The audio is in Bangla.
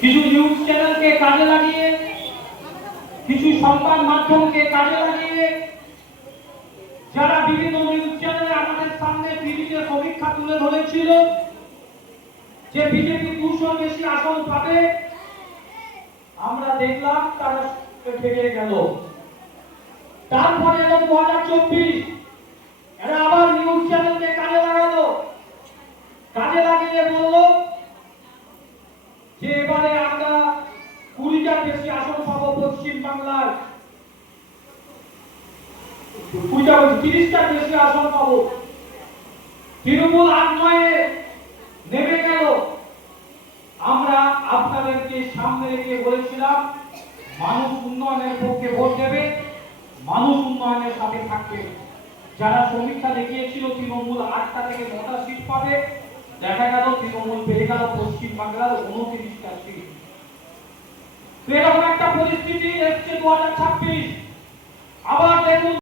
কিছু নিউজ চ্যানেলকে কাজে লাগিয়ে, কিছু সংবাদ মাধ্যমকে কাজে লাগিয়ে, যারা বিভিন্ন নিউজ চ্যানেলে আমাদের সামনে টিভিতে সমীক্ষা তুলে ধরেছিল যে বিজেপি 200 বেশি আসন পাবে, আমরা দেখলাম তারা ঠেকে গেল। তারপরে এলো 2024, এরা আবার নিউজ চ্যানেলকে কাজে লাগালো, কাজে লাগিয়ে বলল যে এবারে আমরা 20টার বেশি আসন পাবো পশ্চিম বাংলার, 30টার বেশি আসন পাবো। তৃণমূল 8-9-এ নেমে গেল। আমরা আপনাদেরকে সামনে রেখে বলেছিলাম মানুষ উন্নয়নের পক্ষে ভোট দেবে, মানুষ উন্নয়নের সাথে থাকবে। যারা সমীক্ষা দেখিয়েছিল তৃণমূল 8টা থেকে 9টা সিট পাবে, দেখা গেল তৃণমূল পেয়ে গেল পশ্চিম বাংলার 29টা সিট। এরকম একটা পরিস্থিতি এসছে 2026। আবার দেখুন